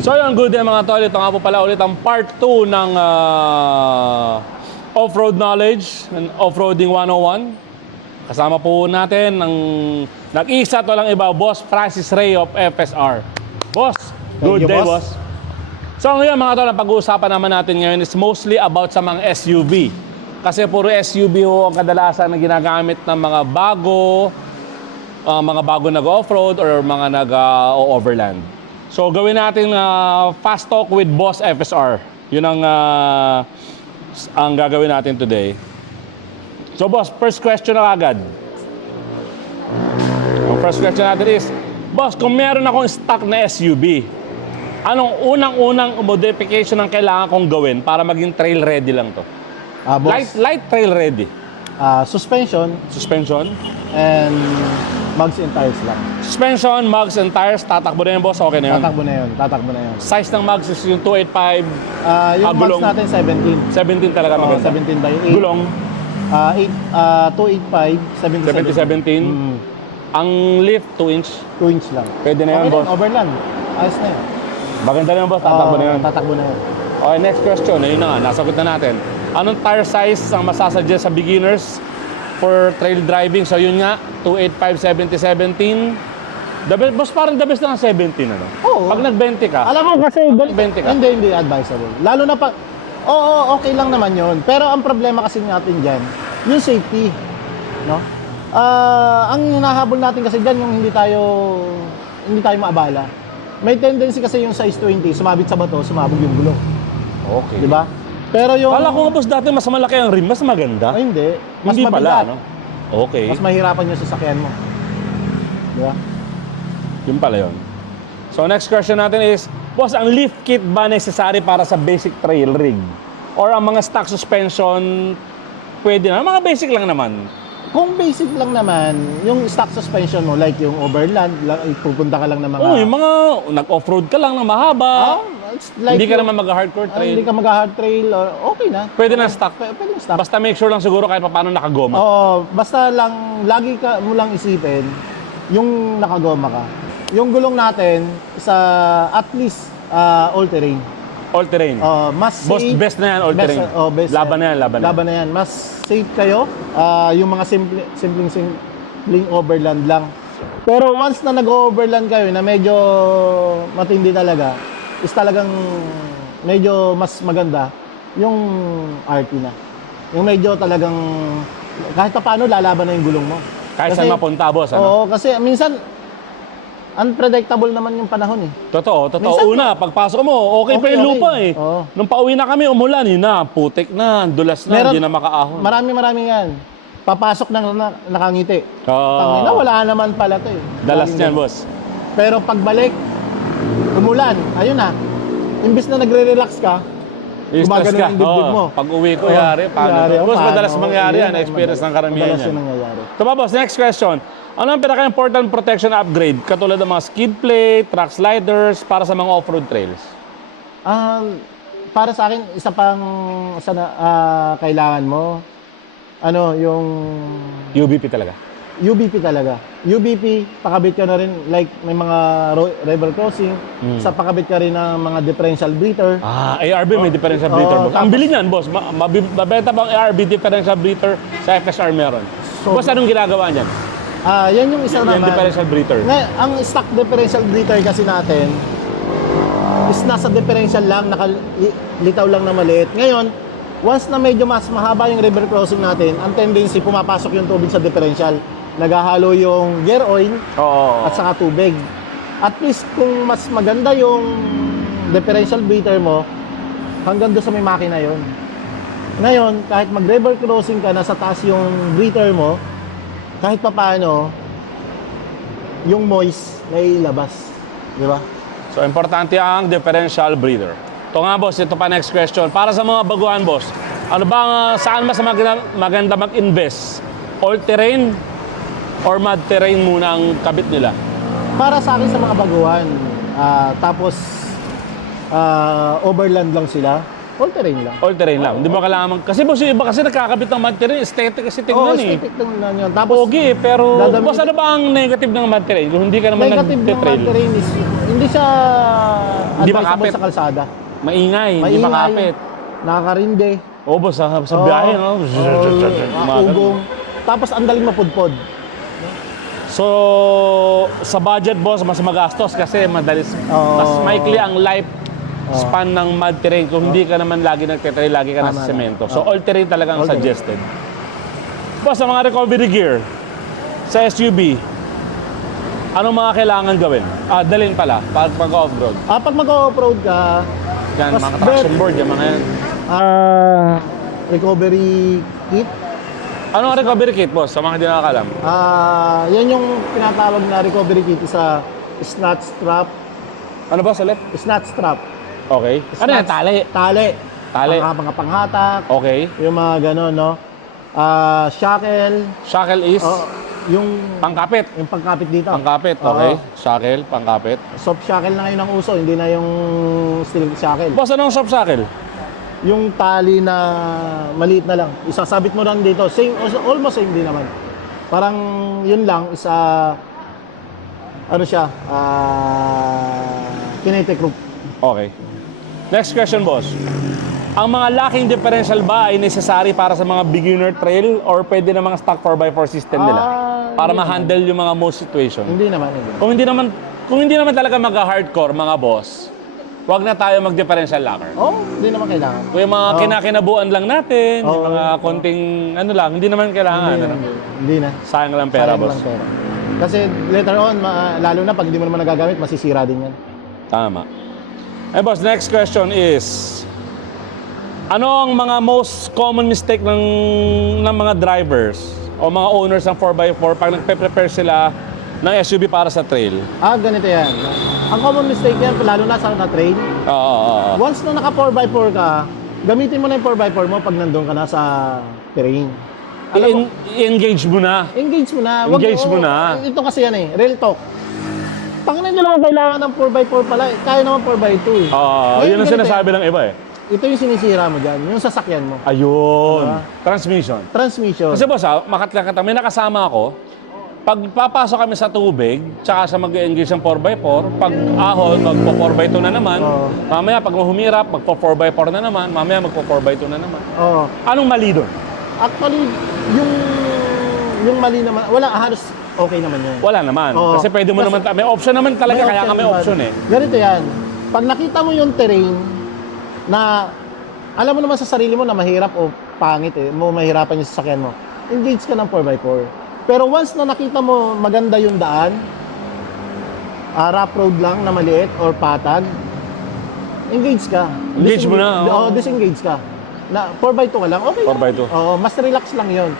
So yun, good day mga tol. Ito nga po pala ulit ang part 2 ng off-road knowledge and off-roading 101. Kasama po natin ang nag-isa to lang iba, Boss Francis Ray of FSR. Boss, good day, boss. So ngayon mga tol, ang pag-uusapan naman natin ngayon is mostly about sa mga SUV. Kasi puro SUV ho ang kadalasan na ginagamit ng mga bago nag-off-road or mga nag-overland. So gawin natin fast talk with Boss FSR. Yun ang gagawin natin today. So boss, first question na agad. Ang first question natin is, boss, kung meron akong stock na SUV, anong unang-unang modification ang kailangan kong gawin para maging trail ready lang to? Boss, Light trail ready. suspension Suspension. and mugs and tires lang. Suspension, mugs, and tires. Tatakbo na yun, boss. Okay na yun. Tatakbo na yun, tatakbo na yun. Size ng mugs is yung 285. Yung gulong. mugs natin 17. 17 talaga maganda. 17 by 8. Gulong, 285, 70-17. 77. Ang lift, 2 inch. 2 inch lang. Pwede na yun, Okay boss. overland. Ayos na yun. Maganda na yun, boss. Tatakbo na yun. Tatakbo na yun. Okay, next question. Ayun na nga, nasagot na natin. Anong tire size ang masasuggest sa beginners for trail driving? So yun nga, 285, 70-17. The best, boss, parang the best na 17, ano? Oo. Pag nag-20 ka, Alam mo kasi, 20 ka. hindi advisable. Lalo na pag, okay lang naman yun. Pero ang problema kasi natin dyan, yung safety. No? Ang hinahabol natin kasi dyan, yung hindi tayo maabala. May tendency kasi yung size 20, sumabit sa bato, sumabog yung gulong. okay. Di ba? Pero yung... Kala ko nga, boss, dati mas malaki ang rim, mas maganda. Ay, hindi. Mas Hindi mabigat. pala, no? Okay. Mas mahirapan yung sasakyan mo. Di ba? Yun pala yun. So next question natin is, boss, ang lift kit ba necessary para sa basic trail rig? Or ang mga stock suspension, pwede na? Mga basic lang naman. Kung basic lang naman, yung stock suspension mo, like yung overland, pupunta ka lang ng mga... Oo, yung mga nag-off-road ka lang na mahaba. It's like Hindi ka naman mag-hardcore trail. Hindi ka mag-hard trail, okay na. Pwede na stock. Pwede na stock. Basta make sure lang siguro kahit paano nakagoma. Basta lang, lagi mo lang isipin, yung nakagoma ka. Yung gulong natin, at least, all-terrain. All-terrain. Mas Boss, safe. best na yan, all-terrain. Best Laban na yan, laban na. Laban na yan. Mas safe kayo. Yung mga simpleng overland lang. Pero once na nag-overland kayo na medyo matindi talaga, is talagang medyo mas maganda yung RT na. Yung medyo talagang kahit pa paano lalaban na yung gulong mo. Kahit saan mapunta, boss. Ano? Oo, kasi minsan unpredictable naman yung panahon eh. Totoo. Minsan, Una, pagpasok mo, okay pa yung okay. lupa eh. Oo. Nung pauwi na kami, umulan, yun na, putik na, dulas na, hindi na makaahon. Marami yan. Papasok na nakangiti. Tangina, wala naman pala to eh. Dalas Laging niyan, ganun. boss. Pero pagbalik, umulan, ayun na. Imbis na nagre-relax ka, I-stress ka. yung dibdib mo. Pag uwi ko, yari, paano? Boss, madalas mangyari yan, experience ng karamihan Madalas yan. yun nangyayari. Tama, boss, next question. Ano ang pinaka-important protection upgrade katulad ng mga skid plate, track sliders para sa mga off-road trails? Para sa akin, isa pang kailangan mo, yung UBP talaga. UBP talaga. UBP, pakabit ka na rin, like may mga river crossing, sa pakabit ka rin ng mga differential breather. ARB may differential breather. Boss. Ang bili niyan, boss. Mabenta bang ARB differential breather sa FSR meron? Boss, anong ginagawa niyan? Yan yung isa Yung naman. differential breather. Ang stock differential breather kasi natin is nasa differential lang, nakalitaw lang na maliit. Ngayon, once na medyo mas mahaba yung river crossing natin, ang tendency, pumapasok yung tubig sa differential. Naghahalo yung gear oil at saka tubig. At least kung mas maganda yung differential breather mo, hanggang doon sa may makina yon. Ngayon, kahit mag-river crossing ka, nasa taas yung breather mo, kahit pa paano, yung moist na ilabas. Di ba? So, importante ang differential breather. Ito nga, boss. Ito pa next question. Para sa mga baguhan, boss, ano ba, saan mas maganda mag-invest? All-terrain or mud-terrain muna ang kabit nila? Para sa akin sa mga baguhan, tapos overland lang sila, all-terrain lang. All-terrain lang. Hindi mo kailangan kasi boss, yung iba kasi nakakabit ng mud-terrain, aesthetic kasi tingnan eh. aesthetic lang yun. Tapos, Pogi, pero dadami- boss, ano ba ang negative ng mud-terrain? Kung hindi ka naman negative ng nag-trail. terrain is hindi siya Hindi advisable makapit. sa kalsada. Maingay, hindi Maingay, makapit. Nakakarinde. O boss, sa biyahe, no? Ugong. Tapos ang daling mapudpod. So, sa budget boss, mas magastos kasi mas maikli ang life span ng mud terrain kung hindi ka naman lagi nagtetrail, lagi ka nasa Tama. semento. So, all terrain talaga ang All terrain. suggested. Boss, sa mga recovery gear sa SUV, anong mga kailangan gawin? Dalhin pala, pag off-road. Pag mag-off-road ka, Yan, Mas mga traction board, yan mga yan. recovery kit, Ano ang recovery kit, boss? Sa mga hindi nakakalam. yan yung tinatawag na recovery kit sa snatch strap. Ano boss, ulit? Snatch strap. Okay. Ano yan? Tali. Tali. Tali. Mga panghatak. Okay. Yung mga gano'n, no? Shackle. Shackle is Yung pangkapit. pangkapit dito. Pangkapit, okay. Shackle, pangkapit. Soft shackle na ngayon ang uso, hindi na yung steel shackle. Boss, anong soft shackle? Yung tali na maliit na lang. Isasabit mo lang dito. Same, almost same din naman. Parang yun lang, ano siya, kinetic group. Okay. Next question, boss. Ang mga locking differential ba ay necessary para sa mga beginner trail or pwede na mga stock 4x4 system nila? Para Hindi ma-handle yung mga most situation. Hindi naman, hindi. Kung hindi naman talaga mag-hardcore mga boss, wag na tayo mag-differential locker. Hindi naman kailangan. Kung yung mga kinakinabuan lang natin, yung Oo. mga konting ano lang, hindi naman kailangan. Hindi, Ano? hindi na. Sayang lang pera, Sayang boss. lang pera. Kasi later on, lalo na pag hindi mo naman nagagamit, masisira din yan. Tama. Eh boss, next question is, ano ang mga most common mistake ng mga drivers o mga owners ng 4x4 pag nagpe-prepare sila ng SUV para sa trail? Ganito yan. Ang common mistake yan, lalo na sa trail. Oo. Once na naka 4x4 ka, gamitin mo na yung 4x4 mo pag nandun ka na sa terrain. Alam mo, I-engage mo na. engage mo na. Engage mo na. Ito kasi yan real talk. Panginoon nyo naman kailangan ng 4x4 pala. Kaya naman 4x2 eh. Yun Ngayon, ang ganito sinasabi ng iba eh. Ito yung sinisira mo dyan, yung sasakyan mo. Ayun. Diba? Transmission. Transmission. Kasi boss, makatlang may nakasama ako. Pag papasok kami sa tubig, tsaka sa mag-engage ng 4x4, pag ahon, magpo-4x2 na naman. Oo. Mamaya, pag humirap, magpo-4x4 na naman. Mamaya, magpo-4x2 na naman. Oo. Anong mali doon? Actually, yung mali naman, wala, halos okay naman yun. Wala naman. Oo. Kasi pwede mo naman, may option naman talaga, May kaya nga may naman. option eh. Ganito yan. Pag nakita mo yung terrain na alam mo naman sa sarili mo na mahirap o pangit mahirapan yung sasakyan mo, engage ka ng 4x4. Pero once na nakita mo maganda yung daan, rough road lang na maliit or patag, engage ka. Engage mo na, oo. Disengage ka. Na 4x2 ka lang, okay 4x2. Oo, mas relax lang yun.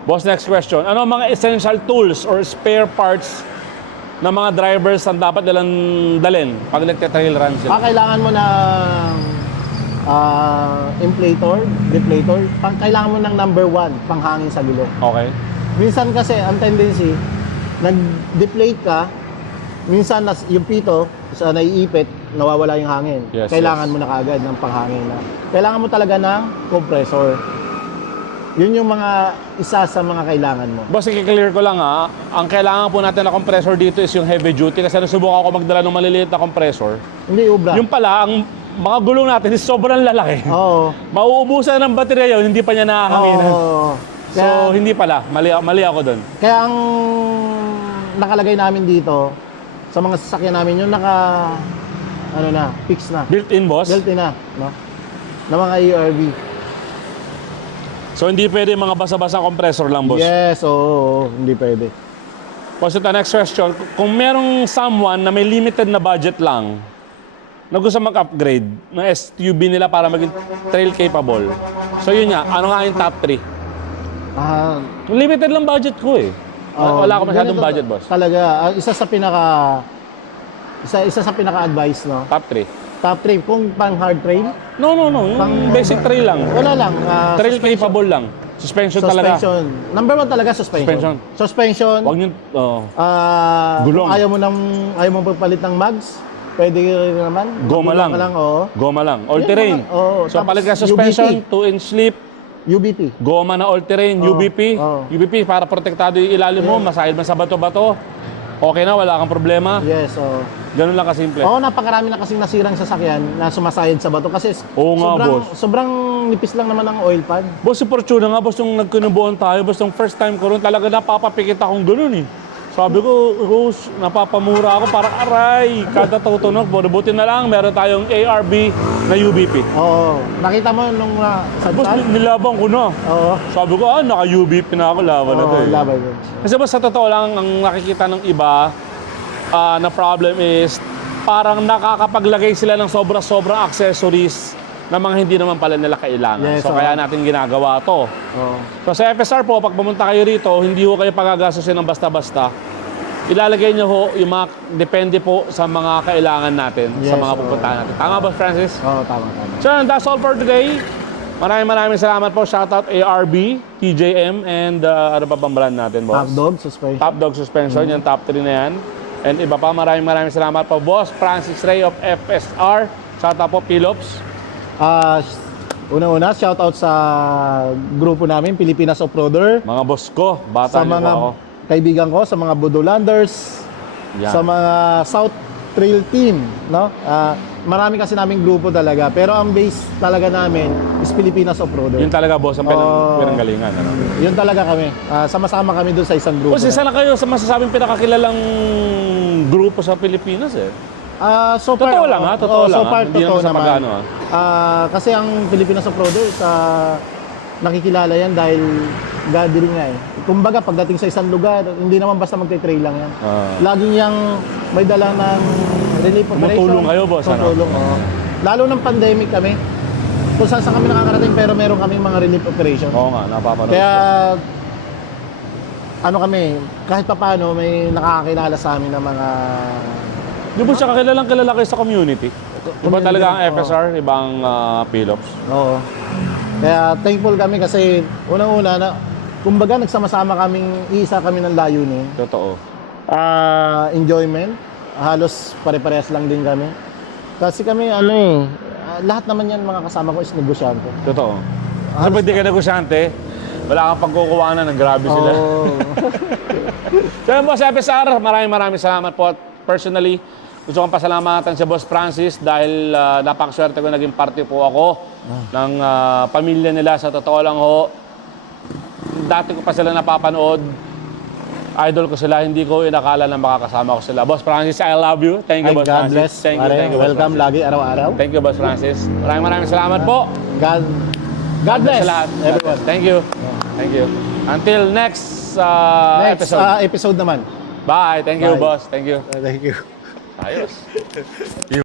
Boss, next question. Ano ang mga essential tools or spare parts ng mga drivers ang dapat nilang dalhin pag nagte-trail run sila? Kailangan mo ng inflator, deflator. Kailangan mo ng number 1, panghangin sa gulong. Okay. Minsan kasi ang tendency, nag-deflate ka, minsan yung pito, sa naiipit, nawawala yung hangin. Yes, Kailangan yes. mo na kaagad ng panghangin na. Kailangan mo talaga ng compressor. Yun yung mga isa sa mga kailangan mo. Boss, i-clear ko lang ha. Ang kailangan po natin na compressor dito is yung heavy duty kasi nasubukan ako magdala ng maliliit na compressor. Hindi ubra. Yung pala, ang mga gulong natin is sobrang lalaki. Oo. Mauubusan ng baterya yun, hindi pa niya nahahanginan. Oo. So, hindi pala. Mali ako doon. Kaya ang nakalagay namin dito, sa mga sasakyan namin, yung fix na. Built-in, boss? Built-in na, no? Na mga ERV. So, hindi pwede mga basa-basang compressor lang, boss? Yes, oo, hindi pwede. Boss, ito, next question. Kung merong someone na may limited na budget lang, na gusto mag-upgrade ng SUV nila para maging trail capable. So, yun nga. Ano nga yung top 3? Limited lang budget ko eh. Wala ako masyadong ganito budget, boss. Talaga, isa sa pinaka-advice, no? Top 3. Top 3, kung pang hard trail, No. Yung basic trail lang. wala lang. Trail capable lang. Suspension talaga. Suspension. Number 1 talaga, suspension. Suspension. Huwag nyo, Gulong. Kung ayaw mo pagpalit ng mags, pwede rin naman. Goma Gulong lang. ka lang, oo. Goma lang. All terrain. Oo. So, Tapos palit ka suspension, UBP. 2-inch slip, UBP. goma na all terrain, Oo. UBP. Oo. UBP para protektado yung ilalim mo, masahid man sa bato-bato. Okay na, wala kang problema. Yes, oo. Ganun lang kasimple. Oo, napakarami na kasing nasirang sasakyan na sumasayad sa bato kasi Oo nga, boss. sobrang nipis lang naman ang oil pan. Boss, si Fortuna nga, boss, nung nagkinubuan tayo, boss, nung first time ko ron, talaga napapapikit akong ganun eh. Sabi ko, Rose, napapamura ako, parang aray, kada tutunog. Buti na lang, meron tayong ARB na UBP. Oo. Nakita mo nung sa Boss, dyan? nilabang ko na. Oo. Sabi ko, naka-UBP na ako, laban na to Oo, eh. laban yun. Kasi boss, sa totoo lang, ang nakikita ng iba na problem is parang nakakapaglagay sila ng sobra-sobrang accessories na mga hindi naman pala nila kailangan. Yes, So oo. kaya natin ginagawa to. Oo. So sa FSR po, pag pumunta kayo rito, hindi ho kayo pagagastusin ng basta-basta. Ilalagay nyo ho yung mga, depende po sa mga kailangan natin, sa Yes, mga oo. pupuntahan natin. Tama ba, Francis? Oo, tama. So that's all for today. Maraming salamat po. Shoutout ARB, TJM, and ano pa bang brand natin, boss? Top dog, suspension. Top Dog Suspension, yung top 3 na yan. And iba pa, maraming salamat po, boss. Francis Ray of FSR. Shoutout po, Pilops. Una-una, shoutout sa grupo namin, Pilipinas Off-Roader. Mga boss ko, bata Sa niyo po mga ako. kaibigan ko, sa mga Budolanders, Yan. sa mga South Trail Team, no? Marami kasi naming grupo talaga, pero ang base talaga namin is Pilipinas Off-Roader. Yun talaga, boss, ang Oo. pinanggalingan. Ano? Yun talaga kami. Sama-sama kami doon sa isang grupo. Boss, isa na kayo sa masasabing pinakakilalang grupo sa Pilipinas eh. So far, Totoo lang, ha? Totoo lang, So far, ha? Hindi totoo naman sa naman. pag-ano, ha? Kasi ang Pilipinas Off-Roader, nakikilala yan dahil gathering nga eh. Kumbaga, pagdating sa isang lugar, hindi naman basta magte-trail lang yan. Laging yang may dala ng relief operation. Tumutulong kayo, boss, ano? Tumutulong, oo. Lalo ng pandemic kami. Kung saan kami nakakarating, pero meron kaming mga relief operation. Oo nga, napapanood Kaya, ko. ano kami, kahit pa paano, may nakakakilala sa amin ng mga... Di ba siya kilala kayo sa community? Iba talaga ang FSR, ibang Pilops. Oo. Kaya thankful kami kasi unang-una na kumbaga nagsama-sama kaming iisa kami ng layunin. Totoo. Enjoyment. Halos pare-parehas lang din kami. Kasi kami lahat naman yan mga kasama ko is negosyante. Totoo. Kapag di ka negosyante, wala kang pagkukuhanan ng grabe sila. Oo. So yun po sa FSR, maraming salamat po. At personally, gusto kong pasalamatan si Boss Francis dahil napakaswerte ko naging parte po ako ng pamilya nila. Sa totoo lang ho, dati ko pa sila napapanood. Idol ko sila, hindi ko inakala na makakasama ko sila. Boss Francis, I love you. Thank you, Ay, Boss God Francis. bless. Thank you, Pare, Boss welcome Francis. lagi araw-araw. Thank you, Boss Francis. Maraming salamat po. God bless Sa lahat. everyone. Thank you. Thank you. Until next, Next episode. episode naman. Bye. Thank you, Bye. boss. Thank you. Thank you. Ayos.